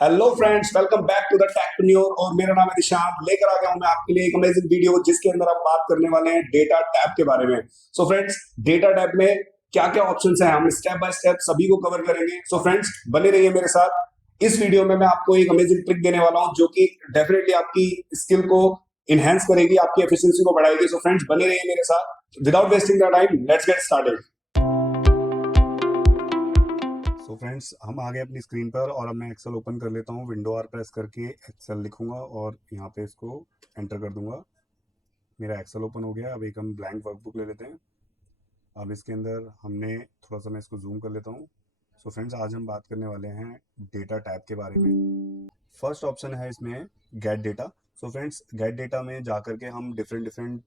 Hello friends, welcome back to the Techneur. और मेरा नाम है निशांत। लेकर आ गया हूं मैं आपके लिए एक अमेजिंग वीडियो जिसके अंदर हम बात करने वाले हैं डेटा टैब के बारे में। सो फ्रेंड्स, डेटा टैब में क्या क्या ऑप्शंस हैं हम स्टेप बाय स्टेप सभी को कवर करेंगे। सो फ्रेंड्स, बने रहिए मेरे साथ। इस वीडियो में मैं आपको एक अमेजिंग ट्रिक देने वाला हूं जो कि डेफिनेटली आपकी स्किल को इनहेंस करेगी, आपकी एफिशिएंसी को बढ़ाएगी। सो फ्रेंड्स, बने रहिए मेरे साथ। Without wasting the time, let's get started. So friends, हम आ गए अपनी स्क्रीन पर और अब मैं एक्सेल ओपन कर लेता हूँ। विंडो आर प्रेस करके एक्सेल लिखूंगा और यहाँ पे इसको एंटर कर दूंगा। मेरा एक्सेल ओपन हो गया। अब एक हम ब्लैंक वर्कबुक ले लेते हैं। अब इसके अंदर हमने थोड़ा सा, मैं इसको जूम कर लेता हूँ। सो फ्रेंड्स, आज हम बात करने वाले हैं डेटा टैब के बारे में। फर्स्ट ऑप्शन है इसमें gate data. So friends, gate data में जा करके हम डिफरेंट डिफरेंट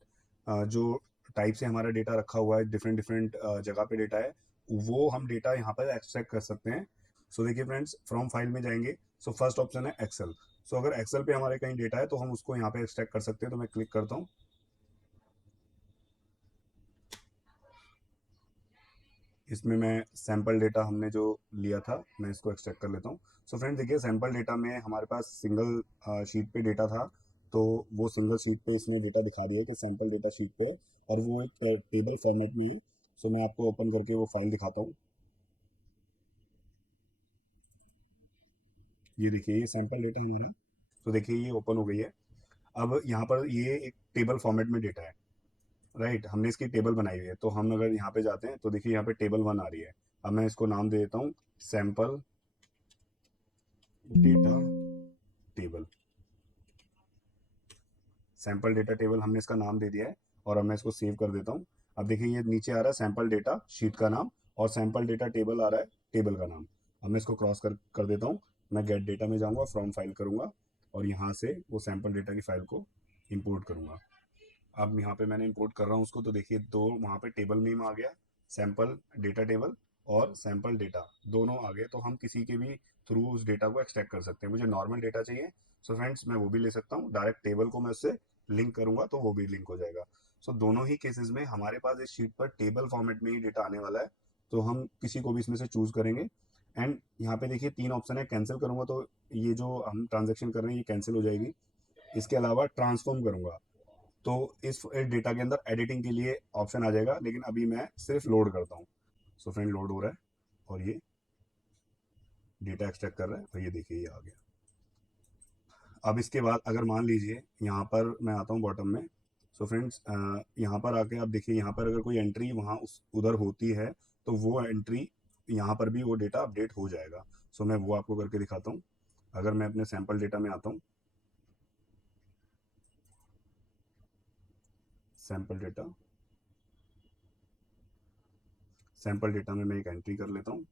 जो टाइप से हमारा डेटा रखा हुआ है, डिफरेंट डिफरेंट जगह पे डेटा है, वो हम डेटा यहाँ पर एक्सट्रैक्ट कर सकते हैं। सो देखिए फ्रेंड्स, फ्रॉम फाइल में जाएंगे। सो फर्स्ट ऑप्शन है एक्सेल। सो अगर एक्सेल पे हमारे कहीं डेटा है तो हम उसको यहाँ पे एक्सट्रैक्ट कर सकते हैं। तो मैं क्लिक करता हूँ। इसमें मैं सैंपल डेटा हमने जो लिया था, मैं इसको एक्सट्रैक्ट कर लेता हूँ। सो फ्रेंड देखिए, सैंपल डेटा में हमारे पास सिंगल शीट पे डेटा था। तो वो सिंगल शीट पे इसने डेटा दिखा दिया है कि सैंपल डेटा शीट पे है और वो एक टेबल फॉर्मेट में है। सो मैं आपको ओपन करके वो फाइल दिखाता हूँ। ये देखिए, ये सैंपल डेटा है मेरा। तो देखिए, ये ओपन हो गई है। अब यहाँ पर ये एक टेबल फॉर्मेट में डेटा है। राइट, हमने इसकी टेबल बनाई हुई है। तो हम अगर यहाँ पे जाते हैं तो देखिए, यहाँ पे टेबल 1 आ रही है। अब मैं इसको नाम दे देता हूँ, sample data table. Sample data table हमने इसका नाम दे दिया है और अब मैं इसको सेव कर देता हूँ। अब देखिए, ये नीचे आ रहा है सैंपल डेटा शीट का नाम और सैंपल डेटा टेबल आ रहा है टेबल का नाम। अब मैं इसको क्रॉस कर देता हूँ। मैं गेट डेटा में जाऊँगा, फ्रॉम फाइल करूँगा और यहाँ से वो सैंपल डेटा की फाइल को इंपोर्ट करूँगा। अब यहाँ पे मैंने इंपोर्ट कर रहा हूँ उसको। तो देखिए, दो वहाँ पे टेबल नेम आ गया, सैंपल डेटा टेबल और सैंपल डेटा दोनों आ गए। तो हम किसी के भी थ्रू उस डेटा को एक्सट्रैक्ट कर सकते हैं। मुझे नॉर्मल डेटा चाहिए, सो फ्रेंड्स मैं वो भी ले सकता हूँ। डायरेक्ट टेबल को मैं उससे लिंक करूंगा तो वो भी लिंक हो जाएगा। सो दोनों ही केसेस में हमारे पास इस शीट पर टेबल फॉर्मेट में ही डेटा आने वाला है। तो हम किसी को भी इसमें से चूज करेंगे। एंड यहाँ पे देखिए 3 ऑप्शन है। कैंसिल करूंगा तो ये जो हम ट्रांजेक्शन कर रहे हैं ये कैंसिल हो जाएगी। इसके अलावा ट्रांसफॉर्म करूंगा तो इस डेटा के अंदर एडिटिंग के लिए ऑप्शन आ जाएगा, लेकिन अभी मैं सिर्फ लोड करता हूँ। सो फ्रेंड, लोड हो रहा है और ये डेटा एक्सट्रैक्ट कर रहा है और ये देखिए, ये आ गया। अब इसके बाद अगर मान लीजिए यहाँ पर मैं आता हूँ बॉटम में। सो फ्रेंड्स, यहाँ पर आके आप देखिए, यहाँ पर अगर कोई एंट्री वहाँ उस उधर होती है तो वो एंट्री यहाँ पर भी वो डेटा अपडेट हो जाएगा। सो मैं वो आपको करके दिखाता हूँ। अगर मैं अपने सैंपल डेटा में आता हूँ, सैंपल डेटा, सैंपल डेटा में मैं एक एंट्री कर लेता हूँ।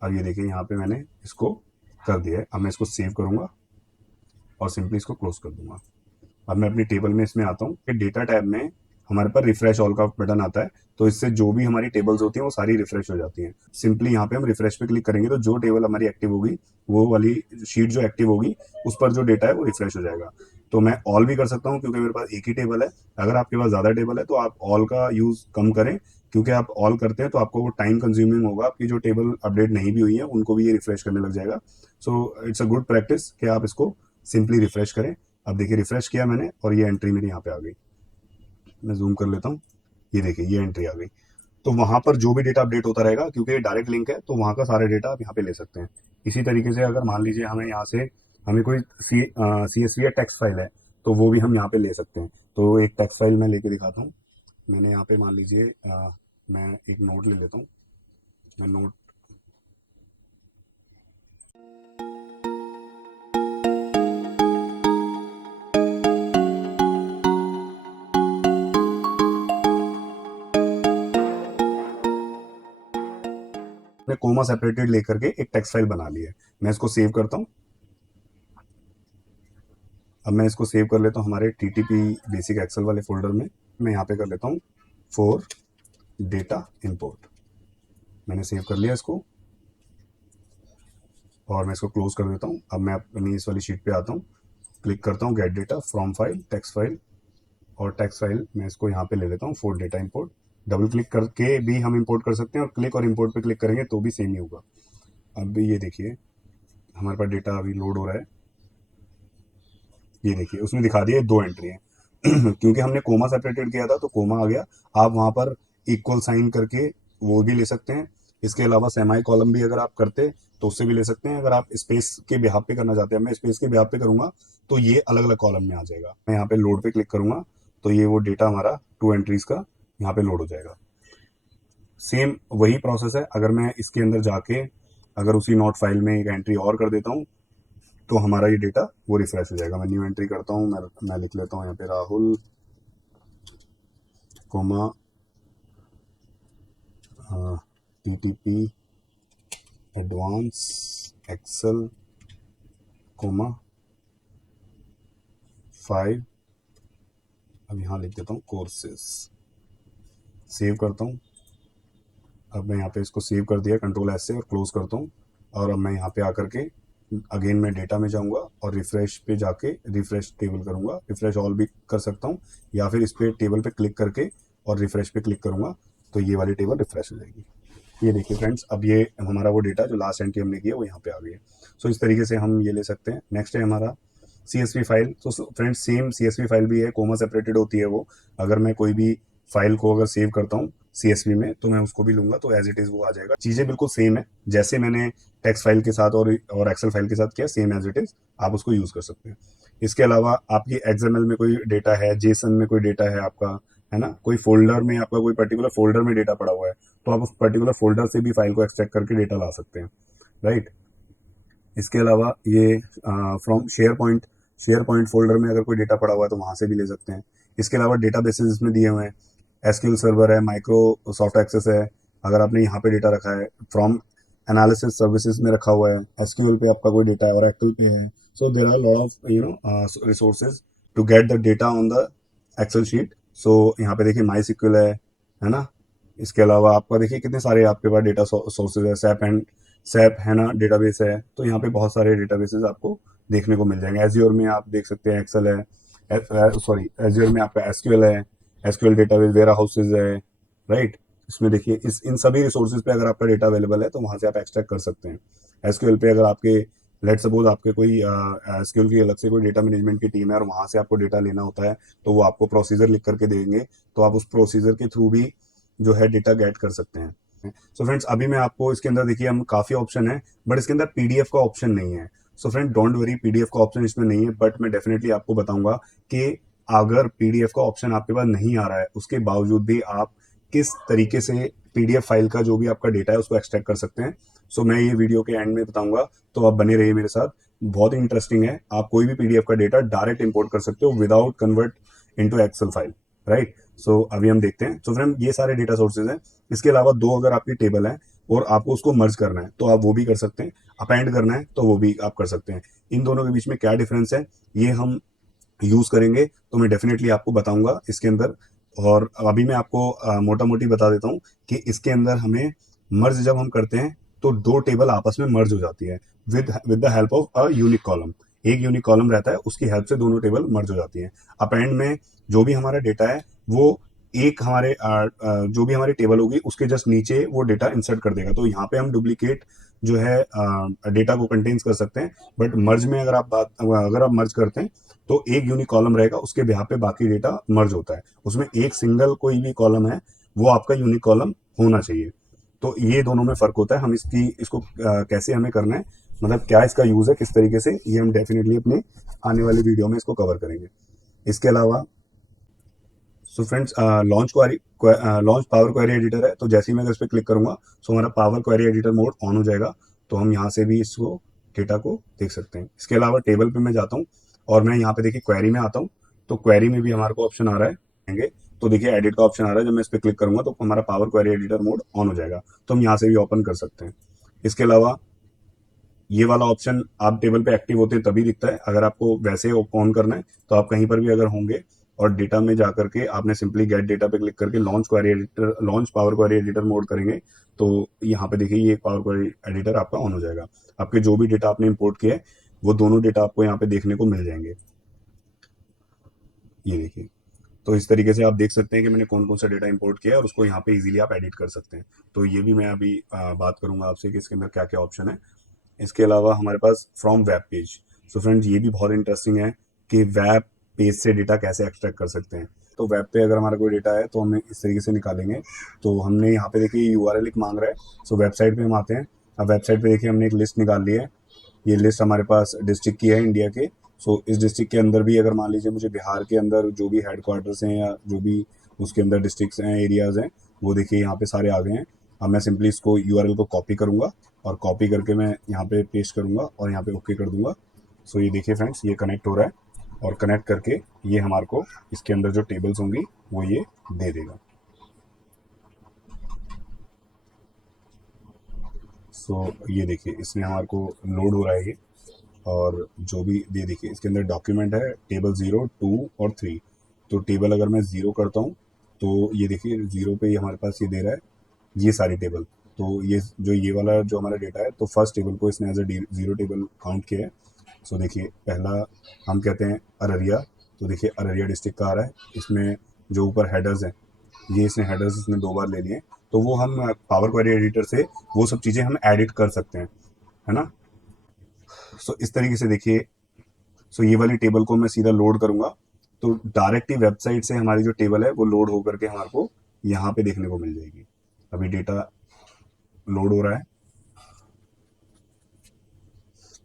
अब ये देखिए, यहाँ पे मैंने इसको कर दिया है। अब मैं इसको सेव करूंगा और सिंपली इसको क्लोज कर दूंगा। अब मैं अपनी टेबल में इसमें आता हूँ कि डेटा टैब में हमारे पास रिफ्रेश ऑल का बटन आता है। तो इससे जो भी हमारी टेबल्स होती हैं वो सारी रिफ्रेश हो जाती हैं। सिंपली यहाँ पे हम रिफ्रेश पे क्लिक करेंगे तो जो टेबल हमारी एक्टिव होगी, वो वाली शीट जो एक्टिव होगी, उस पर जो डेटा है वो रिफ्रेश हो जाएगा। तो मैं ऑल भी कर सकता हूँ क्योंकि मेरे पास एक ही टेबल है। अगर आपके पास ज़्यादा टेबल है तो आप ऑल का यूज़ कम करें, क्योंकि आप ऑल करते हैं तो आपको वो टाइम कंज्यूमिंग होगा। आपकी जो टेबल अपडेट नहीं भी हुई है उनको भी ये रिफ्रेश करने लग जाएगा। So it's a good practice कि आप इसको सिंपली रिफ्रेश करें। अब देखिए, रिफ्रेश किया मैंने और ये एंट्री मेरी यहाँ पे आ गई। मैं जूम कर लेता हूँ। ये देखिए, ये एंट्री आ गई। तो वहां पर जो भी डेटा अपडेट होता रहेगा, क्योंकि ये डायरेक्ट लिंक है, तो वहां का सारे डेटा आप यहाँ पे ले सकते हैं। इसी तरीके से अगर मान लीजिए हमें यहाँ से हमें कोई CSV या टेक्स्ट फाइल है तो वो भी हम यहाँ पे ले सकते हैं। तो एक टेक्स्ट फाइल मैं लेके दिखाता हूँ। मैंने यहाँ पे मान लीजिए मैं एक नोट ले लेता हूँ। मैं नोट ने कोमा सेपरेटेड लेकर के एक टेक्स्ट फाइल बना ली है। मैं इसको सेव करता हूँ। अब मैं इसको सेव कर लेता हूँ हमारे TTP बेसिक एक्सेल वाले फोल्डर में। मैं यहाँ पे कर लेता हूँ फॉर डेटा इंपोर्ट। मैंने सेव कर लिया इसको। और मैं इसको क्लोज कर देता हूँ। अब मैं अपनी इस वाली शीट पे आता हूँ, क्लिक करता हूँ gate data from file text file, और टेक्स्ट फाइल मैं इसको यहाँ पे ले लेता हूँ for data import. Double click करके भी हम इंपोर्ट कर सकते हैं, और क्लिक और इंपोर्ट पे क्लिक करेंगे तो भी सेम ही होगा। अब ये देखिए हमारे पास डेटा अभी लोड हो रहा है। ये देखिए उसने दिखा दिया 2 एंट्री है क्योंकि हमने कोमा सेपरेटेड किया था तो कोमा आ गया। आप वहाँ पर इक्वल साइन करके वो भी ले सकते हैं। इसके अलावा सेमाई कॉलम भी अगर आप करते तो उससे भी ले सकते हैं। अगर आप स्पेस के बिहाफ पे करना चाहते हैं, मैं स्पेस के बिहाफ पे करूँगा तो ये अलग अलग कॉलम में आ जाएगा। मैं यहाँ पे लोड पे क्लिक करूँगा तो ये वो डेटा हमारा 2 एंट्रीज का यहाँ पे लोड हो जाएगा। सेम वही प्रोसेस है। अगर मैं इसके अंदर जाके अगर उसी नोट फाइल में एक एंट्री और कर देता हूँ तो हमारा ये डेटा वो रिफ्रेश हो जाएगा। मैं न्यू एंट्री करता हूँ, मैं लिख लेता हूँ यहाँ पे Rahul comma TTP advance Excel comma 5। अब यहाँ लिख देता हूँ कोर्सेस, सेव करता हूँ। अब मैं यहाँ पे इसको सेव कर दिया कंट्रोल एस से और क्लोज करता हूँ। और अब मैं यहाँ पे आकर के अगेन मैं डेटा में जाऊँगा और रिफ्रेश पे जाके रिफ्रेश टेबल करूँगा। रिफ्रेश ऑल भी कर सकता हूँ, या फिर इस पे टेबल पे क्लिक करके और रिफ्रेश पे क्लिक करूँगा तो ये वाली टेबल रिफ्रेश हो जाएगी। ये देखिए फ्रेंड्स, अब ये हमारा वो डेटा जो लास्ट एंट्री हमने किया वो यहाँ पे आ गई है। सो इस तरीके से हम ये ले सकते हैं। नेक्स्ट है हमारा CSV फाइल। तो फ्रेंड्स सेम CSV फाइल भी है, कोमा सेपरेटेड होती है वो। अगर मैं कोई भी फाइल को अगर सेव करता हूँ CSV में तो मैं उसको भी लूंगा तो एज इट इज़ वो आ जाएगा। चीज़ें बिल्कुल सेम है जैसे मैंने टेक्स्ट फाइल के साथ और एक्सेल फाइल के साथ किया, सेम एज इट इज़ आप उसको यूज़ कर सकते हैं। इसके अलावा आपकी XML में कोई डेटा है, जेसन में कोई डेटा है आपका, है ना, कोई फोल्डर में आपका कोई पर्टिकुलर फोल्डर में डेटा पड़ा हुआ है तो आप उस पर्टिकुलर फोल्डर से भी फाइल को एक्सट्रैक्ट करके डेटा ला सकते हैं, राइट। इसके अलावा ये फ्रॉम शेयर पॉइंट फोल्डर में अगर कोई डेटा पड़ा हुआ है तो वहाँ से भी ले सकते हैं। इसके अलावा डेटा बेसिस इसमें दिए हुए हैं, SQL सर्वर है, माइक्रोसॉफ्ट एक्सेस है। अगर आपने यहाँ पे डेटा रखा है फ्रॉम एनालिसिस सर्विसेज में रखा हुआ है, SQL पे आपका कोई डेटा है, और एक्ल पे है। So there are lot of resources to get the data on the Excel sheet. So यहाँ पे देखिए माई सिक्वल है ना। इसके अलावा आपका देखिए कितने सारे आपके पास डेटा सोर्सेज है, सैप है ना, डेटाबेस है। तो यहाँ पे बहुत सारे डेटाबेसेस आपको देखने को मिल जाएंगे। एज्योर में आप देख सकते हैं एक्सेल है, सॉरी एज्योर में आपका एसक्यूएल है, एसक्यूएल डेटाबेस वेयर हाउसेज है, राइट। इसमें देखिए इस इन सभी रिसोर्सेज पे अगर आपका डेटा अवेलेबल है तो वहाँ से आप एक्सट्रैक्ट कर सकते हैं। एसक्यूएल पे अगर आपके लेट सपोज आपके कोई एसक्यूएल की अलग से कोई डेटा मैनेजमेंट की टीम है और वहाँ से आपको डेटा लेना होता है तो वो आपको प्रोसीजर लिख करके देंगे, तो आप उस प्रोसीजर के थ्रू भी जो है डेटा गेट कर सकते हैं। सो फ्रेंड्स अभी मैं आपको इसके अंदर देखिए हम काफ़ी ऑप्शन है बट इसके अंदर पीडीएफ का ऑप्शन नहीं है। So friend don't worry, PDF का ऑप्शन इसमें नहीं है, बट मैं डेफिनेटली आपको बताऊंगा कि अगर पीडीएफ का ऑप्शन आपके पास नहीं आ रहा है उसके बावजूद भी आप किस तरीके से पीडीएफ फाइल का जो भी आपका डेटा है उसको एक्सट्रैक्ट कर सकते हैं। सो मैं ये वीडियो के एंड में बताऊंगा, तो आप बने रहिए मेरे साथ। बहुत ही इंटरेस्टिंग है। आप कोई भी पीडीएफ का डेटा डायरेक्ट इंपोर्ट कर सकते हो without convert into Excel file, right. So अभी हम देखते हैं। सो फ्रेंड ये सारे डेटा सोर्सेज हैं। इसके अलावा दो अगर आपकी टेबल है और आपको उसको मर्ज करना है तो आप वो भी कर सकते हैं, अपेंड करना है तो वो भी आप कर सकते हैं। इन दोनों के बीच में क्या डिफरेंस है ये हम यूज़ करेंगे तो मैं डेफिनेटली आपको बताऊंगा इसके अंदर। और अभी मैं आपको मोटा मोटी बता देता हूँ कि इसके अंदर हमें मर्ज जब हम करते हैं तो दो टेबल आपस में मर्ज हो जाती है with with the help of a unique column. एक यूनिक कॉलम रहता है, उसकी हेल्प से दोनों टेबल मर्ज हो जाती हैं। अपेंड में जो भी हमारा डेटा है वो एक हमारे जो भी हमारी टेबल होगी उसके जस्ट नीचे वो डेटा इंसर्ट कर देगा, तो यहाँ पे हम डुप्लीकेट जो है डेटा को कंटेन्स कर सकते हैं। बट मर्ज में अगर आप मर्ज करते हैं तो एक यूनिक कॉलम रहेगा, उसके बिहाफ पे बाकी डेटा मर्ज होता है। उसमें एक सिंगल कोई भी कॉलम है वो आपका यूनिक कॉलम होना चाहिए। तो ये दोनों में फ़र्क होता है। हम इसको कैसे हमें करना है, मतलब क्या इसका यूज़ है किस तरीके से, ये हम डेफिनेटली अपने आने वाली वीडियो में इसको कवर करेंगे। इसके अलावा so friends launch power query editor है, तो जैसे ही मैं इस पर क्लिक करूंगा सो हमारा power query editor mode on हो जाएगा। तो हम यहाँ से भी इसको डेटा को देख सकते हैं। इसके अलावा टेबल पे मैं जाता हूँ और मैं यहाँ पे देखिए क्वेरी में आता हूँ, तो क्वेरी में भी हमारे को ऑप्शन आ रहा है, तो देखिए एडिट का ऑप्शन आ रहा है। जब मैं इस पर क्लिक करूंगा तो हमारा power query editor mode on हो जाएगा, तो हम यहाँ से भी ओपन कर सकते हैं। इसके अलावा ये वाला ऑप्शन आप टेबल पे एक्टिव होते हैं तभी दिखता है। अगर आपको वैसे ऑन करना है तो आप कहीं पर भी अगर होंगे और डेटा में जा करके आपने सिंपली गेट डेटा पे क्लिक करके launch power query editor mode करेंगे तो यहाँ पे देखिए ये पावर क्वेरी एडिटर आपका ऑन हो जाएगा। आपके जो भी डेटा आपने इंपोर्ट किया है वो दोनों डेटा आपको यहाँ पे देखने को मिल जाएंगे। ये देखिए, तो इस तरीके से आप देख सकते हैं कि मैंने कौन कौन सा डेटा इंपोर्ट किया है और उसको यहाँ पे इजीली आप एडिट कर सकते हैं। तो ये भी मैं अभी बात करूंगा आपसे कि इसके अंदर क्या क्या ऑप्शन है। इसके अलावा हमारे पास from web page. So friends ये भी बहुत इंटरेस्टिंग है कि वेब पेज से डेटा कैसे एक्सट्रैक्ट कर सकते हैं। तो वेब पे अगर हमारा कोई डेटा है तो हम इस तरीके से निकालेंगे। तो हमने यहाँ पे देखिए यूआरएल एक मांग रहा है। सो वेबसाइट पे हम आते हैं। अब वेबसाइट पे देखिए हमने एक लिस्ट निकाल ली है। ये लिस्ट हमारे पास डिस्ट्रिक्ट की है इंडिया के। सो इस डिस्ट्रिक्ट के अंदर भी अगर मान लीजिए मुझे बिहार के अंदर जो भी हेड क्वार्टर्स हैं या जो भी उसके अंदर डिस्ट्रिक्ट्स हैं एरियाज़ हैं वो देखिए यहाँ पे सारे आ गए हैं। अब मैं सिंपली इसको यूआरएल को कॉपी करूँगा और कॉपी करके मैं यहाँ पे पेस्ट करूँगा और यहाँ पे ओके कर दूंगा। सो ये देखिए फ्रेंड्स ये कनेक्ट हो रहा है और कनेक्ट करके ये हमारे को इसके अंदर जो टेबल्स होंगी वो ये दे देगा। सो ये देखिए इसमें हमारे को लोड हो रहा है ये। और जो भी ये देखिए इसके अंदर डॉक्यूमेंट है टेबल 0, 2 और 3। तो टेबल अगर मैं ज़ीरो करता हूँ तो ये देखिए ज़ीरो पे ये हमारे पास ये दे रहा है ये सारी टेबल। तो ये वाला जो हमारा डेटा है तो फर्स्ट टेबल को इसने as a zero table count किया है। सो देखिए पहला हम कहते हैं अररिया। तो देखिए अररिया डिस्ट्रिक्ट का आ रहा है। इसमें जो ऊपर हेडर्स हैं ये इसने हेडर्स इसने 2 बार ले लिए। तो वो हम पावर क्वेरी एडिटर से वो सब चीज़ें हम एडिट कर सकते हैं, है ना। सो इस तरीके से देखिए। सो ये वाली टेबल को मैं सीधा लोड करूंगा तो डायरेक्ट ही वेबसाइट से हमारी जो टेबल है वो लोड होकर के हमारे को यहाँ पे देखने को मिल जाएगी। अभी डेटा लोड हो रहा है।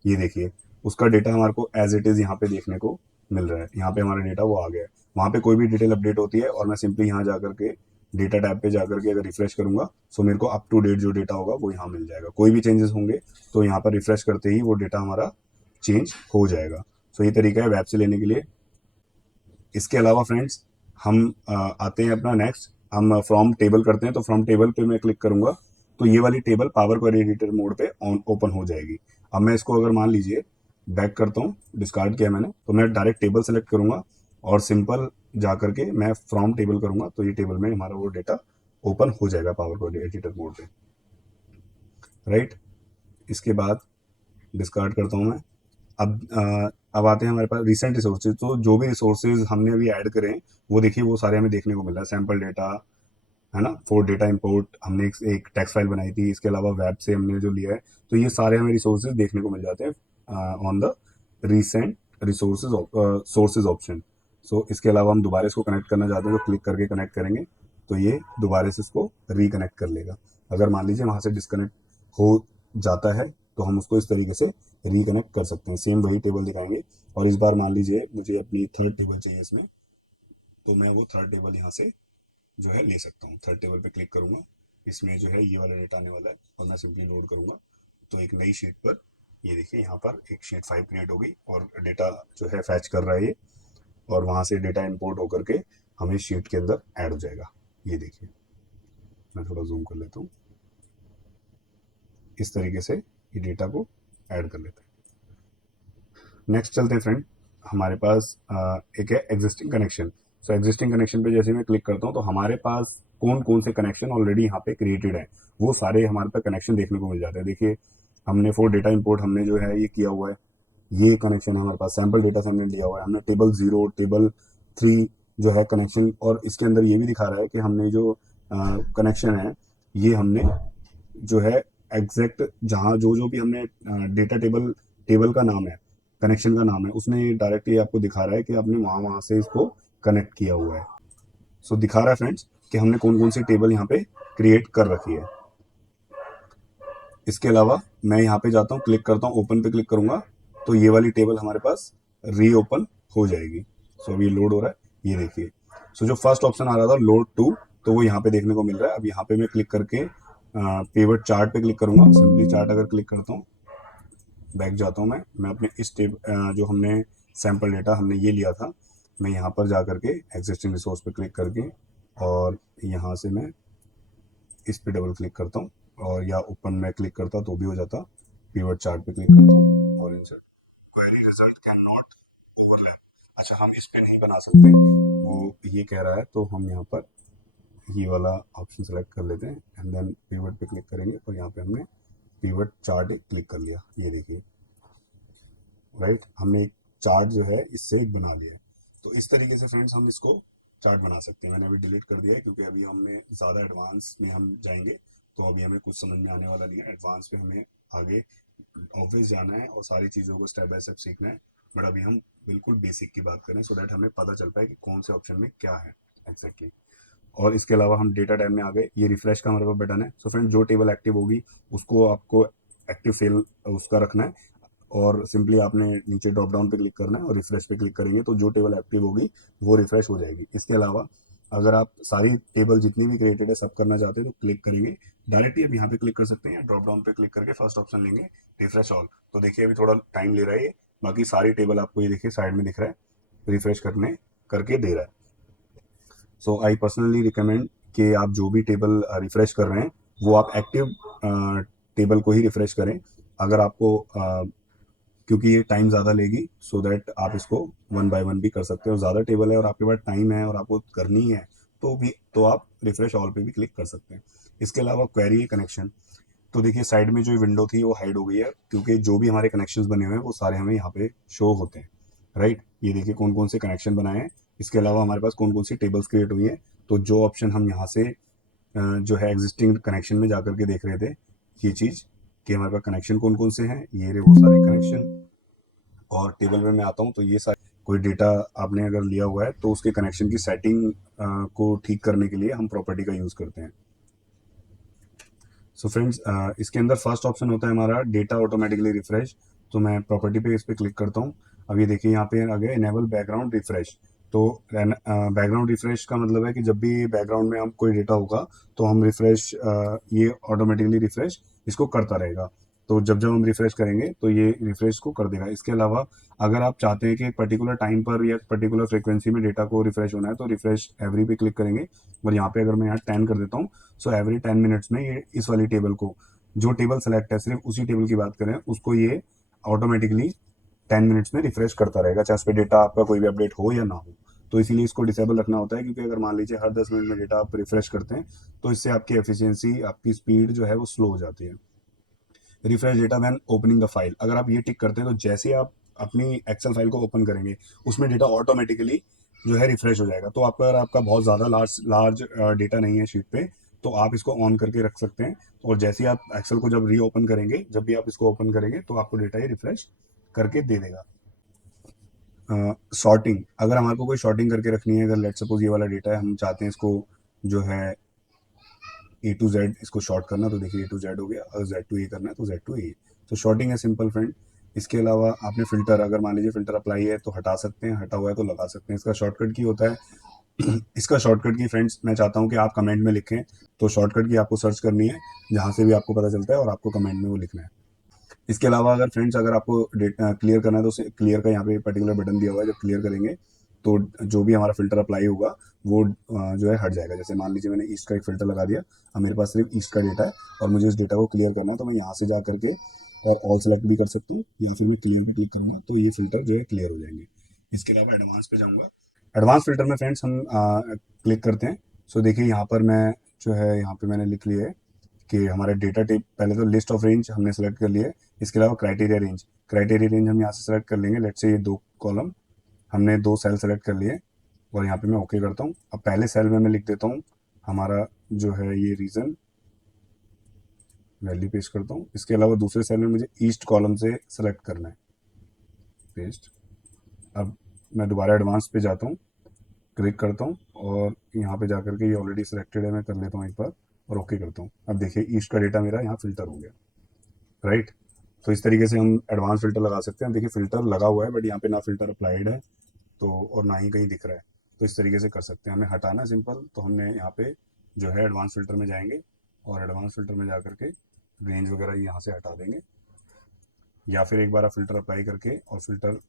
ये देखिए उसका डेटा हमारे को एज इट इज़ यहाँ पे देखने को मिल रहा है। यहाँ पे हमारा डेटा वो आ गया है। वहाँ पे कोई भी डिटेल अपडेट होती है और मैं सिंपली यहाँ जा करके डेटा टैब पे जा करके अगर रिफ्रेश करूंगा सो मेरे को अप टू डेट जो डेटा होगा वो यहाँ मिल जाएगा। कोई भी चेंजेस होंगे तो यहाँ पर रिफ्रेश करते ही वो डेटा हमारा चेंज हो जाएगा। सो ये तरीका है वेब से लेने के लिए। इसके अलावा फ्रेंड्स हम आते हैं अपना नेक्स्ट। हम फ्रॉम टेबल करते हैं तो फ्रॉम टेबल पे मैं क्लिक करूंगा तो ये वाली table power query editor mode पे ऑन ओपन हो जाएगी। अब मैं इसको अगर मान लीजिए बैक करता हूँ, डिस्कार्ड किया मैंने, तो मैं डायरेक्ट टेबल सेलेक्ट करूंगा और सिंपल जा करके मैं फ्रॉम टेबल करूंगा तो ये टेबल में हमारा वो डेटा ओपन हो जाएगा पावर क्वेरी एडिटर मोड पे, राइट। इसके बाद डिस्कार्ड करता हूँ मैं। अब आते हैं हमारे पास रिसेंट रिसोर्सेज। तो जो भी रिसोर्सेज हमने अभी ऐड करे हैं वो देखिए वो सारे हमें देखने को मिल रहा है। सैम्पल डेटा है ना, फॉर डेटा इंपोर्ट हमने एक टेक्स्ट फाइल बनाई थी। इसके अलावा वेब से हमने जो लिया है तो ये सारे हमें रिसोर्सेज देखने को मिल जाते हैं on the recent resources sources option. So इसके अलावा हम दोबारा इसको कनेक्ट करना चाहते हैं तो क्लिक करके कनेक्ट करेंगे तो ये दोबारा से इसको रिकनेक्ट कर लेगा। अगर मान लीजिए वहाँ से डिस्कनेक्ट हो जाता है तो हम उसको इस तरीके से रिकनेक्ट कर सकते हैं। सेम वही टेबल दिखाएंगे और इस बार मान लीजिए मुझे अपनी थर्ड टेबल चाहिए इसमें तो मैं वो थर्ड टेबल यहाँ से जो है ले सकता हूँ। थर्ड टेबल पे क्लिक करूंगा, इसमें जो है ये वाला डेटा आने वाला है और मैं सिंपली लोड करूंगा तो एक नई शीट पर ये देखिए यहाँ पर एक शीट 5 क्रिएट हो गई और डेटा जो है फैच कर रहा है ये और वहाँ से डेटा इंपोर्ट होकर के हमें शीट के अंदर ऐड हो जाएगा। ये देखिए मैं थोड़ा जूम कर लेता हूँ। इस तरीके से ये डेटा को ऐड कर लेते हैं। नेक्स्ट चलते हैं फ्रेंड। हमारे पास एक है एग्जिस्टिंग कनेक्शन। सो एग्जिस्टिंग कनेक्शन पे जैसे मैं क्लिक करता हूँ तो हमारे पास कौन कौन से कनेक्शन ऑलरेडी यहाँ पे क्रिएटेड है वो सारे हमारे पास कनेक्शन देखने को मिल जाते हैं। देखिए हमने फॉर डेटा इंपोर्ट हमने जो है ये किया हुआ है। ये कनेक्शन है हमारे पास, सैम्पल डेटा से हमने लिया हुआ है। हमने टेबल 0, टेबल 3 जो है कनेक्शन, और इसके अंदर ये भी दिखा रहा है कि हमने जो कनेक्शन है ये हमने जो है एग्जैक्ट जहाँ जो जो भी हमने डेटा टेबल टेबल का नाम है, कनेक्शन का नाम है, उसने डायरेक्टली आपको दिखा रहा है कि आपने वहाँ वहाँ से इसको कनेक्ट किया हुआ है। सो दिखा रहा है फ्रेंड्स कि हमने कौन कौन सी टेबल यहाँ पे क्रिएट कर रखी है। इसके अलावा मैं यहाँ पे जाता हूँ, क्लिक करता हूँ, ओपन पे क्लिक करूंगा तो ये वाली टेबल हमारे पास रीओपन हो जाएगी। सो अभी लोड हो रहा है, ये देखिए। सो जो फर्स्ट ऑप्शन आ रहा था लोड टू तो वो यहाँ पे देखने को मिल रहा है। अब यहाँ पे मैं क्लिक करके पेवर्ट चार्ट पे क्लिक करूंगा। सिंपली चार्ट अगर क्लिक करता हूँ, बैक जाता हूँ मैं अपने इस जो हमने सैम्पल डेटा हमने ये लिया था, मैं यहाँ पर जा करके एग्जिस्टिंग रिसोर्स पे क्लिक करके और यहाँ से मैं इस पे डबल क्लिक करता हूँ और या ओपन में क्लिक करता तो भी हो जाता। पिवट चार्ट पे क्लिक करता हूँ और insert query result can not overlap. अच्छा हम इस पे नहीं बना सकते, वो ये कह रहा है, तो हम यहाँ पर ये वाला ऑप्शन सेलेक्ट कर लेते हैं एंड देन पिवट पे क्लिक करेंगे और यहाँ पे हमने पिवट चार्ट क्लिक कर लिया, ये देखिए राइट, हमने एक चार्ट जो है इससे एक बना लिया है। तो इस तरीके से फ्रेंड्स हम इसको चार्ट बना सकते हैं। मैंने अभी डिलीट कर दिया है क्योंकि अभी हमें ज़्यादा एडवांस में हम जाएंगे तो अभी हमें कुछ समझ में आने वाला नहीं है। एडवांस में हमें आगे ऑफिस जाना है और सारी चीज़ों को स्टेप बाय स्टेप सीखना है, बट अभी हम बिल्कुल बेसिक की बात करें सो दैट हमें पता चल पाए कि कौन से ऑप्शन में क्या है एग्जैक्टली। और इसके अलावा हम डेटा टैब में आ गए, ये रिफ्रेश का हमारे पास बटन है। सो फ्रेंड जो टेबल एक्टिव होगी उसको आपको एक्टिव सेल उसका रखना है और सिंपली आपने नीचे ड्रॉप डाउन पे क्लिक करना है और रिफ्रेश पे क्लिक करेंगे तो जो टेबल एक्टिव होगी वो रिफ्रेश हो जाएगी। इसके अलावा अगर आप सारी टेबल जितनी भी क्रिएटेड है सब करना चाहते हैं तो क्लिक करेंगे, डायरेक्टली अब यहाँ पे क्लिक कर सकते हैं, ड्रॉप डाउन पे क्लिक करके फर्स्ट ऑप्शन लेंगे रिफ्रेश ऑल। तो देखिए अभी थोड़ा टाइम ले रहा है ये, बाकी सारी टेबल आपको ये देखिए साइड में दिख रहा है, रिफ्रेश करने करके दे रहा है। सो आई पर्सनली रिकमेंड कि आप जो भी टेबल रिफ्रेश कर रहे हैं वो आप एक्टिव टेबल को ही रिफ्रेश करें। अगर आपको क्योंकि ये टाइम ज़्यादा लेगी सो दैट आप इसको वन बाय वन भी कर सकते हो। ज़्यादा टेबल है और आपके पास टाइम है और आपको करनी है तो आप रिफ्रेश ऑल पे भी क्लिक कर सकते हैं। इसके अलावा क्वेरी कनेक्शन, तो देखिए साइड में जो विंडो थी वो हाइड हो गई है क्योंकि जो भी हमारे कनेक्शंस बने हुए हैं वो सारे हमें यहाँ पे शो होते हैं, राइट। ये देखिए कौन कौन से कनेक्शन बनाए हैं, इसके अलावा हमारे पास कौन कौन सी टेबल्स क्रिएट हुई हैं। तो जो ऑप्शन हम यहाँ से जो है एग्जिस्टिंग कनेक्शन में जाकर के देख रहे थे ये चीज़ कि हमारे पास कनेक्शन कौन कौन से हैं, ये रहे वो सारे कनेक्शन। और टेबल में मैं आता हूँ तो ये सारे कोई डेटा आपने अगर लिया हुआ है तो उसके कनेक्शन की सेटिंग को ठीक करने के लिए हम प्रॉपर्टी का यूज़ करते हैं। सो फ्रेंड्स इसके अंदर फर्स्ट ऑप्शन होता है हमारा डेटा ऑटोमेटिकली रिफ्रेश। तो मैं प्रॉपर्टी पे इस पर क्लिक करता हूँ। अब ये देखिए यहाँ पे आ गया इनेबल बैकग्राउंड रिफ्रेश। तो बैकग्राउंड रिफ्रेश का मतलब है कि जब भी बैकग्राउंड में हम कोई डेटा होगा तो हम रिफ्रेश ये ऑटोमेटिकली रिफ्रेश इसको करता रहेगा। तो जब जब हम रिफ्रेश करेंगे तो ये रिफ्रेश को कर देगा। इसके अलावा अगर आप चाहते हैं कि एक पर्टिकुलर टाइम पर या पर्टिकुलर फ्रीक्वेंसी में डेटा को रिफ्रेश होना है तो रिफ्रेश एवरी पे क्लिक करेंगे और यहाँ पे अगर मैं यहाँ 10 कर देता हूँ सो एवरी 10 मिनट्स में ये इस वाली टेबल को, जो टेबल सेलेक्ट है सिर्फ उसी टेबल की बात करें उसको ये ऑटोमेटिकली 10 मिनट्स में रिफ्रेश करता रहेगा, चाहे उस पर डेटा आपका कोई भी अपडेट हो या ना हो। तो इसीलिए इसको डिसेबल रखना होता है क्योंकि अगर मान लीजिए हर 10 मिनट में डेटा आप रिफ्रेश करते हैं तो इससे आपकी एफिशिएंसी आपकी स्पीड जो है वो स्लो हो जाती है। Refresh data when opening the file, अगर आप ये टिक करते हैं तो जैसे ही आप अपनी एक्सेल फाइल को ओपन करेंगे उसमें डेटा ऑटोमेटिकली जो है रिफ्रेश हो जाएगा। तो आपका अगर आपका बहुत ज़्यादा लार्ज लार्ज डेटा नहीं है शीट पे तो आप इसको ऑन करके रख सकते हैं और जैसे ही आप एक्सेल को जब री ओपन करेंगे, जब भी आप इसको ओपन करेंगे तो आपको डेटा ये रिफ्रेश करके दे देगा। सॉर्टिंग, अगर हमारे को कोई शॉर्टिंग करके रखनी है, अगर लेट सपोज ये वाला डेटा है हम चाहते हैं इसको जो है ए टू जेड इसको शॉर्ट करना, तो देखिए ए टू जेड हो गया, अगर जेड टू ए करना है तो जेड टू ए। तो शॉर्टिंग है सिंपल फ्रेंड। इसके अलावा आपने फिल्टर, अगर मान लीजिए फिल्टर अप्लाई है तो हटा सकते हैं, हटा हुआ है तो लगा सकते हैं। इसका शॉर्टकट की होता है इसका शॉर्टकट की फ्रेंड्स मैं चाहता हूँ कि आप कमेंट में लिखें। तो शॉर्टकट की आपको सर्च करनी है जहाँ से भी आपको पता चलता है और आपको कमेंट में वो लिखना है। इसके अलावा अगर फ्रेंड्स अगर आपको डेटा क्लियर करना है तो क्लियर का यहाँ पे पर्टिकुलर बटन दिया हुआ है, जब क्लियर करेंगे तो जो भी हमारा फिल्टर अप्लाई होगा वो जो है हट जाएगा। जैसे मान लीजिए मैंने ईस्ट का एक फिल्टर लगा दिया, अब मेरे पास सिर्फ ईस्ट का डेटा है और मुझे इस डेटा को क्लियर करना है तो मैं यहाँ से जा करके और ऑल सेलेक्ट भी कर सकता हूँ या फिर मैं क्लियर पे क्लिक करूँगा तो ये फिल्टर जो है क्लियर हो जाएंगे। इसके अलावा एडवांस पे जाऊँगा, एडवांस फिल्टर में फ्रेंड्स हम क्लिक करते हैं। सो देखिए यहाँ पर मैं जो है यहाँ पे मैंने लिख लिया है कि हमारे डेटा टाइप, पहले तो लिस्ट ऑफ रेंज हमने सेलेक्ट कर लिया है। इसके अलावा क्राइटेरिया रेंज, क्राइटेरिया रेंज हम यहाँ से सेलेक्ट कर लेंगे। लेट्स से ये 2 कॉलम हमने 2 सेल सेलेक्ट कर लिए और यहाँ पे मैं ओके करता हूँ। अब पहले सेल में मैं लिख देता हूँ हमारा जो है ये रीजन, वैल्यू पेस्ट करता हूँ। इसके अलावा दूसरे सेल में मुझे ईस्ट कॉलम से सेलेक्ट करना है, पेस्ट। अब मैं दोबारा एडवांस पे जाता हूँ, क्लिक करता हूँ और यहाँ पे जाकर के ये ऑलरेडी सिलेक्टेड है, मैं कर लेता हूँ एक बार और ओके करता हूँ। अब देखिए ईस्ट का डेटा मेरा यहाँ फिल्टर हो गया, राइट। तो इस तरीके से हम एडवांस फिल्टर लगा सकते हैं। देखिए फिल्टर लगा हुआ है बट यहाँ पे ना फिल्टर अप्लाइड है तो और ना ही कहीं दिख रहा है। तो इस तरीके से कर सकते हैं। हमें हटाना है सिंपल, तो हमने यहाँ पे जो है एडवांस फिल्टर में जाएंगे और एडवांस फिल्टर में जा करके रेंज वगैरह यहाँ से हटा देंगे, या फिर एक बार आप फिल्टर अप्लाई करके और फिल्टर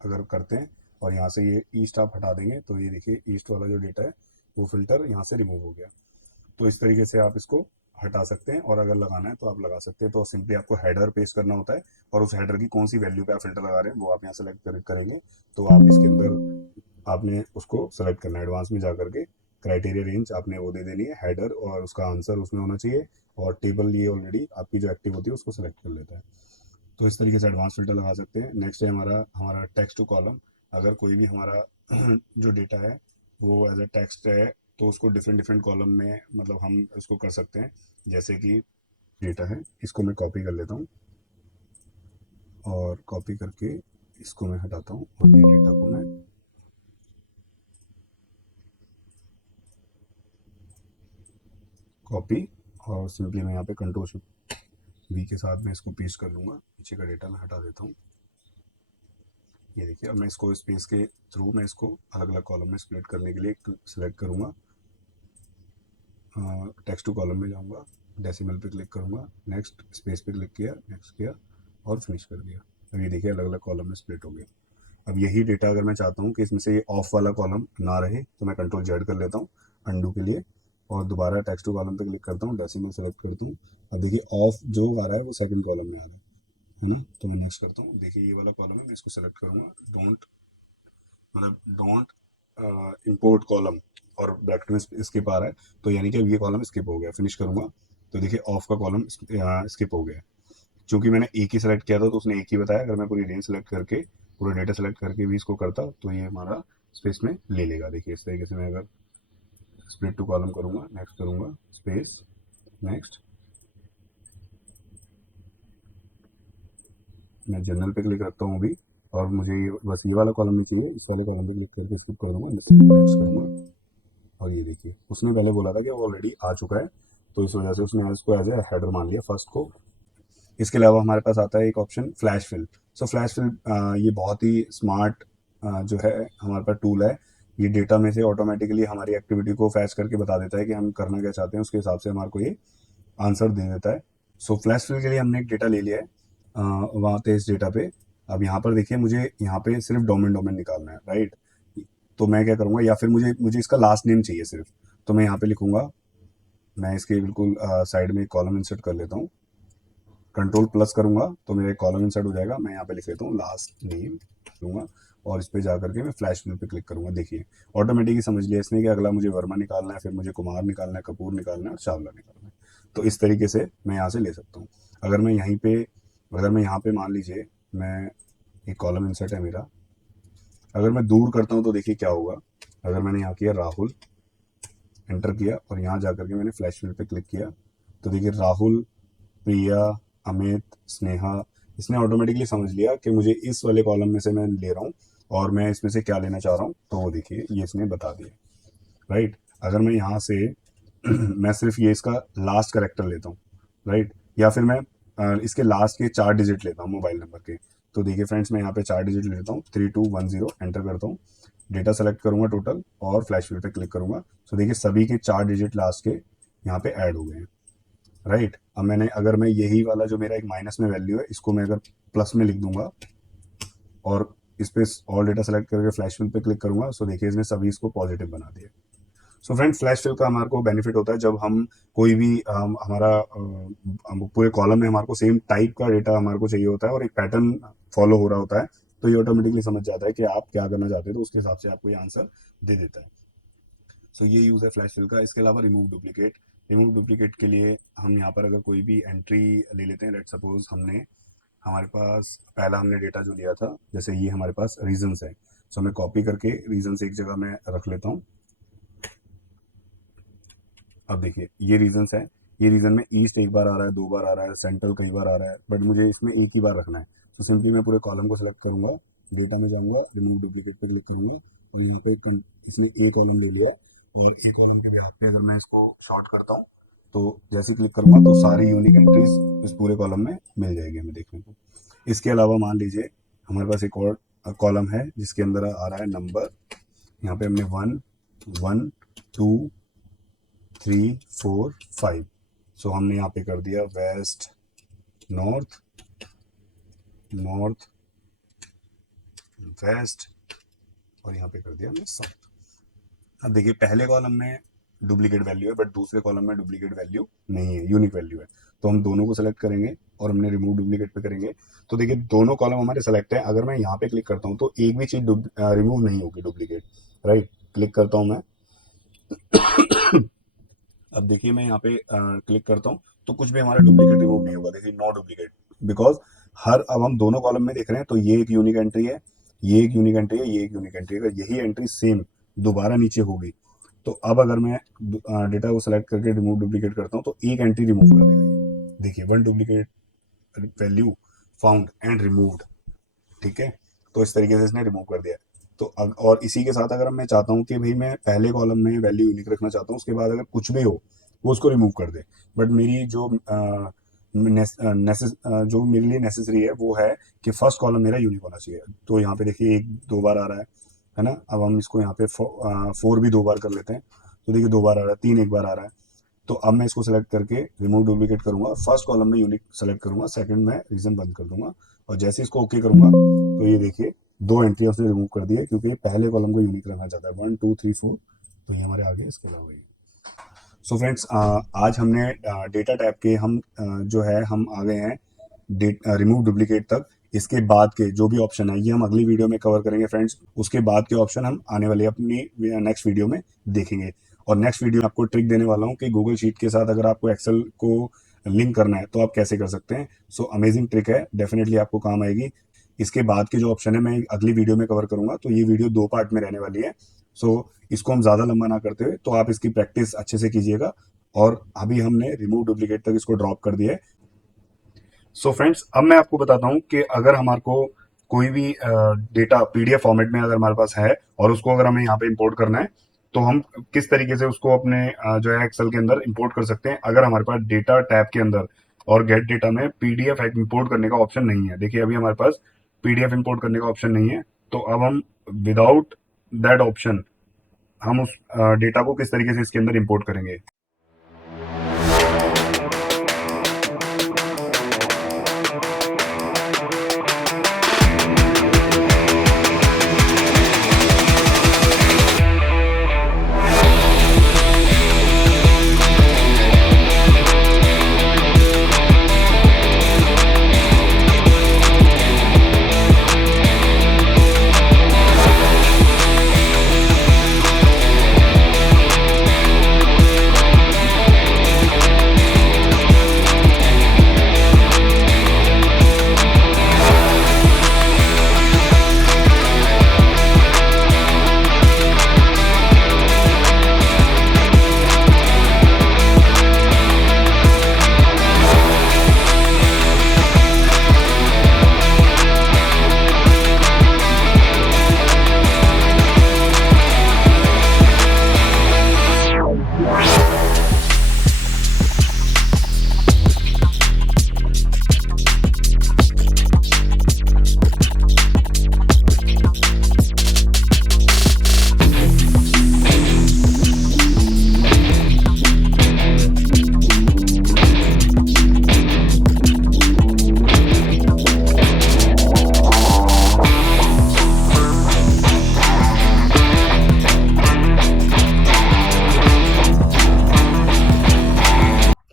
अगर करते हैं और यहाँ से ये ईस्ट आप हटा देंगे तो ये देखिए ईस्ट वाला जो डेटा है वो फिल्टर यहाँ से रिमूव हो गया। तो इस तरीके से आप इसको हटा सकते हैं, और अगर लगाना है तो आप लगा सकते हैं। तो सिंपली आपको हेडर पेस्ट करना होता है, और उस हेडर की कौन सी वैल्यू पे आप फिल्टर लगा रहे हैं वो आप यहाँ सेलेक्ट करेंगे। तो आप इसके अंदर आपने उसको सेलेक्ट करना है, एडवांस में जा करके क्राइटेरिया रेंज आपने वो दे देनी है, हेडर और उसका आंसर उसमें होना चाहिए, और टेबल ये ऑलरेडी आपकी जो एक्टिव होती है उसको सेलेक्ट कर लेता है। तो इस तरीके से एडवांस फिल्टर लगा सकते हैं। नेक्स्ट है हमारा हमारा टेक्स्ट टू कॉलम। अगर कोई भी हमारा जो डेटा है वो एज अ टेक्स्ट है, तो उसको डिफरेंट डिफरेंट कॉलम में मतलब हम उसको कर सकते हैं। जैसे कि डेटा है, इसको मैं कॉपी कर लेता हूँ, और कॉपी करके इसको मैं हटाता हूँ, और ये डेटा को मैं कॉपी, और सिंपली मैं यहाँ पे कंट्रोल शिफ्ट वी के साथ मैं इसको पेस्ट कर लूँगा। नीचे का डेटा मैं हटा देता हूँ। ये देखिए, अब मैं इसको स्पेस के थ्रू मैं इसको अलग अलग कॉलम में स्प्लिट करने के लिए सिलेक्ट करूँगा, टेक्स्ट टू कॉलम में जाऊँगा, डेसिमल पे क्लिक करूँगा, नेक्स्ट स्पेस पे क्लिक किया, नेक्स्ट किया, और फिनिश कर दिया। अब ये देखिए अलग अलग कॉलम में स्प्लिट हो गया। अब यही डेटा अगर मैं चाहता हूँ कि इसमें से ये ऑफ वाला कॉलम ना रहे, तो मैं कंट्रोल जेड कर लेता हूँ अंडू के लिए, और दोबारा टेक्स्ट टू कॉलम पे क्लिक करता हूँ, डेसिमल सेलेक्ट करता हूँ। अब देखिए ऑफ जो आ रहा है वो सेकंड कॉलम में आ रहा है ना। तो मैं नेक्स्ट करता हूँ, देखिए ये वाला कॉलम है, मैं इसको सेलेक्ट करूँगा, डोंट मतलब डोंट इंपोर्ट कॉलम, और ब्रैकेट में स्किप आ रहा है, तो यानी कि ये कॉलम स्किप हो गया। फिनिश करूंगा तो देखिए ऑफ का कॉलम स्किप हो गया। चूंकि मैंने एक ही सेलेक्ट किया था तो उसने एक ही बताया। अगर मैं पूरी रेंज सेलेक्ट करके पूरा डेटा सेलेक्ट करके भी इसको करता तो ये हमारा स्पेस में ले लेगा। देखिए इस तरीके से मैं अगर स्प्लिट टू कॉलम करूंगा, नेक्स्ट करूंगा, स्पेस, नेक्स्ट, मैं जनरल पे क्लिक रखता हूँ अभी, और मुझे बस ये वाला कॉलम नहीं चाहिए, इस वाले कॉलम पे क्लिक करके स्किप कर दूंगा, नेक्स्ट करूंगा। और ये देखिए उसने पहले बोला था कि वो ऑलरेडी आ चुका है, तो इस वजह से उसने इसको एज ए हेडर मान लिया फर्स्ट को। इसके अलावा हमारे पास आता है एक ऑप्शन फ्लैश फिल। सो फ्लैश फिल ये बहुत ही स्मार्ट जो है हमारे पास टूल है। ये डेटा में से ऑटोमेटिकली हमारी एक्टिविटी को फैच करके बता देता है कि हम करना क्या चाहते हैं, उसके हिसाब से हमारे को ये आंसर दे देता है। सो फ्लैश फिल के लिए हमने एक डेटा ले लिया है वहाँ पे इस डेटा पे। अब यहाँ पर देखिए मुझे यहाँ पे सिर्फ डोमेन डोमेन निकालना है, राइट। तो मैं क्या करूँगा, या फिर मुझे मुझे इसका लास्ट नेम चाहिए सिर्फ, तो मैं यहाँ पे लिखूंगा, मैं इसके बिल्कुल साइड में एक कॉलम इंसर्ट कर लेता हूँ, कंट्रोल प्लस करूंगा तो मेरा एक कॉलम इंसर्ट हो जाएगा। मैं यहाँ पे लिख लेता हूँ लास्ट नेम लूँगा, और इस पे जा करके मैं फ्लैश फिल पे क्लिक करूंगा। देखिए ऑटोमेटिकली समझ लिया इसने कि अगला मुझे वर्मा निकालना है, फिर मुझे कुमार निकालना है, कपूर निकालना है, और चावला निकालना है। तो इस तरीके से मैं यहाँ से ले सकता हूँ। अगर मैं यहीं पे अगर मैं यहाँ पे मान लीजिए मैं एक कॉलम इंसर्ट है मेरा, अगर मैं दूर करता हूँ तो देखिए क्या होगा। अगर मैंने यहाँ किया राहुल, एंटर किया, और यहाँ जा करके मैंने फ्लैश फिल पे क्लिक किया, तो देखिए राहुल, प्रिया, अमित, स्नेहा, इसने ऑटोमेटिकली समझ लिया कि मुझे इस वाले कॉलम में से मैं ले रहा हूँ, और मैं इसमें से क्या लेना चाह रहा हूँ, तो वो देखिए ये इसने बता दिया, राइट। अगर मैं यहाँ से मैं सिर्फ ये इसका लास्ट करेक्टर लेता हूँ, राइट, या फिर मैं इसके लास्ट के 4 डिजिट लेता हूँ मोबाइल नंबर के, तो देखिए फ्रेंड्स मैं यहाँ पे 4 डिजिट लेता हूँ, 3210 एंटर करता हूँ, डेटा सेलेक्ट करूंगा टोटल, और फ्लैश फिल पे क्लिक करूंगा। तो देखिए सभी के 4 डिजिट लास्ट के यहाँ पे ऐड हो गए हैं, राइट। अब मैंने अगर मैं यही वाला जो मेरा एक माइनस में वैल्यू है इसको मैं अगर प्लस में लिख दूंगा, और इस पे ऑल डेटा सेलेक्ट करके फ्लैश फिल पे क्लिक करूंगा, सो देखिए इसने सभी इसको पॉजिटिव बना दिया। सो फ्रेंड फ्लैश फिल का हमारे को बेनिफिट होता है जब हम कोई भी हमारा पूरे कॉलम में हमारे को सेम टाइप का डेटा हमारे को चाहिए होता है, और एक पैटर्न फॉलो हो रहा होता है, तो ये ऑटोमेटिकली समझ जाता है कि आप क्या करना चाहते हैं, तो उसके हिसाब से आपको ये आंसर दे देता है। सो ये यूज़ है फ्लैश फिल का। इसके अलावा रिमूव डुप्लीकेट के लिए हम यहाँ पर अगर कोई भी एंट्री ले लेते हैं, लेट सपोज हमारे पास पहला हमने डेटा जो लिया था, जैसे ये हमारे पास रीजंस है, सो मैं कॉपी करके रीजंस एक जगह में रख लेता हूँ। अब देखिए ये रीजंस है, ये रीजन में ईस्ट एक बार आ रहा है, 2 बार आ रहा है, सेंट्रल कई बार आ रहा है, बट मुझे इसमें एक ही बार रखना है। तो सिंपली मैं पूरे कॉलम को सिलेक्ट करूंगा, डेटा में जाऊंगा, रिमूव डुप्लीकेट पे क्लिक करूंगा, और यहाँ पे इसने ए कॉलम ले लिया है, और ए कॉलम के बिहाफ पे अगर मैं इसको शॉर्ट करता हूँ, तो जैसे क्लिक करूंगा तो सारी यूनिक एंट्रीज इस पूरे कॉलम में मिल जाएगी हमें देखने को। इसके अलावा मान लीजिए हमारे पास एक और कॉलम है जिसके अंदर आ रहा है नंबर। यहाँ पे हमने 1 1 2 3 4 5, सो हमने यहाँ पे कर दिया वेस्ट, नॉर्थ, नॉर्थ वेस्ट, और यहाँ पे कर दिया हमने साउथ। अब देखिए पहले कॉलम में डुप्लीकेट वैल्यू है, बट दूसरे कॉलम में डुप्लीकेट वैल्यू नहीं है, यूनिक वैल्यू है। तो हम दोनों को सेलेक्ट करेंगे और हमने रिमूव डुप्लीकेट पे करेंगे। तो देखिए दोनों कॉलम हमारे सेलेक्ट है। अगर मैं यहाँ पे क्लिक करता हूँ तो एक भी चीज रिमूव नहीं होगी डुप्लीकेट, राइट। क्लिक करता हूँ मैं। अब देखिए मैं यहाँ पे क्लिक करता हूँ तो कुछ भी हमारा डुप्लीकेट रिमूव नहीं होगा। देखिए नो डुप्लीकेट, बिकॉज हर, अब हम दोनों कॉलम में देख रहे हैं तो ये एक यूनिक एंट्री है, ये एक यूनिक एंट्री है, ये एक यूनिक एंट्री है। अगर यही एंट्री सेम दोबारा नीचे होगी तो अब अगर मैं डेटा को सेलेक्ट करके रिमूव डुप्लीकेट करता हूँ तो एक एंट्री रिमूव कर देगा ये। देखिए one duplicate value found and removed, ठीक है। तो इस तरीके से इसने रिमूव कर दिया। तो और इसी के साथ अगर मैं चाहता हूँ कि भाई मैं पहले कॉलम में वैल्यू यूनिक रखना चाहता हूँ, उसके बाद अगर कुछ भी हो वो उसको रिमूव कर दे, बट मेरी जो जो मेरे लिए नेसेसरी है वो है कि फर्स्ट कॉलम मेरा यूनिक होना चाहिए। तो यहाँ पे देखिए एक दो बार आ रहा है ना। अब हम इसको यहाँ पे फोर भी दो बार कर लेते हैं। तो देखिए दो बार आ रहा है, तीन एक बार आ रहा है। तो अब मैं इसको सेलेक्ट करके रिमूव डुप्लीकेट करूंगा, फर्स्ट कॉलम में यूनिक सेलेक्ट करूंगा, सेकंड में रीजन बंद कर दूंगा, और जैसे इसको ओके करूंगा तो ये देखिए दो एंट्री उसने रिमूव कर दी है, क्योंकि पहले कॉलम को यूनिक रखना चाहता है। 1 2 3 4, तो ये हमारे आगे इसके अलावा ये। सो फ्रेंड्स, आज हमने डेटा टाइप के हम जो है हम आ गए हैं रिमूव डुप्लीकेट तक। इसके बाद के जो भी ऑप्शन है ये हम अगली वीडियो में कवर करेंगे फ्रेंड्स। उसके बाद के ऑप्शन हम आने वाले अपनी नेक्स्ट वीडियो में देखेंगे। और नेक्स्ट वीडियो में आपको ट्रिक देने वाला हूँ कि गूगल शीट के साथ अगर आपको एक्सेल को लिंक करना है तो आप कैसे कर सकते हैं। सो अमेजिंग ट्रिक है, डेफिनेटली आपको काम आएगी। इसके बाद के जो ऑप्शन है मैं अगली वीडियो में कवर करूंगा। तो ये वीडियो दो पार्ट में रहने वाली है। सो इसको हम ज़्यादा लंबा ना करते हुए तो आप इसकी प्रैक्टिस अच्छे से कीजिएगा। और अभी हमने रिमूव डुप्लीकेट तक इसको ड्रॉप कर दिया है। सो फ्रेंड्स, अब मैं आपको बताता हूँ कि अगर हमारे को कोई भी डेटा पीडीएफ फॉर्मेट में अगर हमारे पास है और उसको अगर हमें यहाँ पे इंपोर्ट करना है तो हम किस तरीके से उसको अपने जो है एक्सेल के अंदर इंपोर्ट कर सकते हैं, अगर हमारे पास डेटा टैब के अंदर और गेट डेटा में पीडीएफ इंपोर्ट करने का ऑप्शन नहीं है। देखिए अभी हमारे पास पीडीएफ इंपोर्ट करने का ऑप्शन नहीं है। तो अब हम विदाउट दैट ऑप्शन हम उस डेटा को किस तरीके से इसके अंदर इंपोर्ट करेंगे।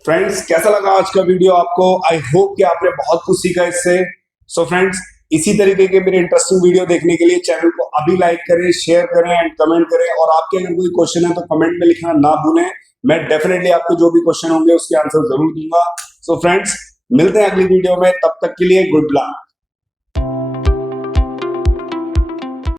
फ्रेंड्स, कैसा लगा आज का वीडियो आपको? आई होप कि आपने बहुत कुछ सीखा इससे। सो फ्रेंड्स, इसी तरीके के मेरे इंटरेस्टिंग वीडियो देखने के लिए चैनल को अभी लाइक करें, शेयर करें एंड कमेंट करें। और आपके अगर कोई क्वेश्चन है तो कमेंट में लिखना ना भूलें। मैं डेफिनेटली आपको जो भी क्वेश्चन होंगे उसके आंसर जरूर दूंगा। सो फ्रेंड्स, मिलते हैं अगली वीडियो में, तब तक के लिए गुड लक।